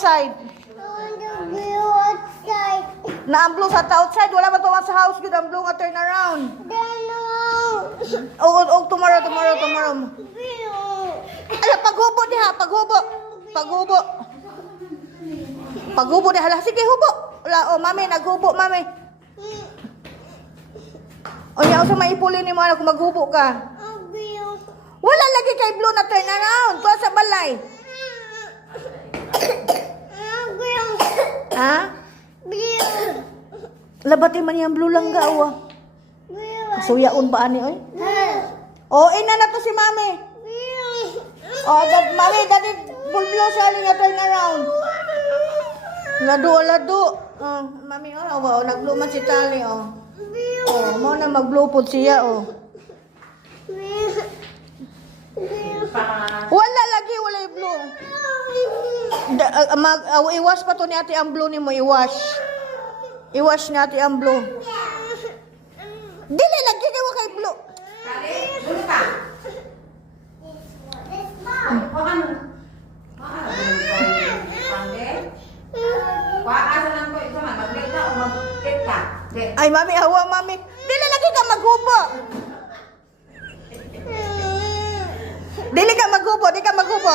outside? Na ang blue sa outside, wala ba to sa house gud ang blue nga turn around? Oh, tomorrow. Ala, paghubo diha, paghubo diha. Hala, sige hubo. Wala, mami, naghubo, mami. O niya, sa maipuli ni mo kung maghubo ka. Wala lagi kay blue na turn around. Tuwa sa balay. Ha? Labati man yung blue lang gawa. Kasuyaon ba ani oy? Ina na to si mami. Mami, dati full blue siya nga turn around. Lado. Mami, nag-blue man si Tali, mo na mag-blue po siya, Wala lagi, wala yung blue. Iwash pa to ni ate ang blue ni mo, iwash. Iwash ni ate ang blue. Dili, lagi kayo kay blue. Blue ka. Ay, mami, hawa, mami. Dili, lagi ka maghubo. Di ka maghubo.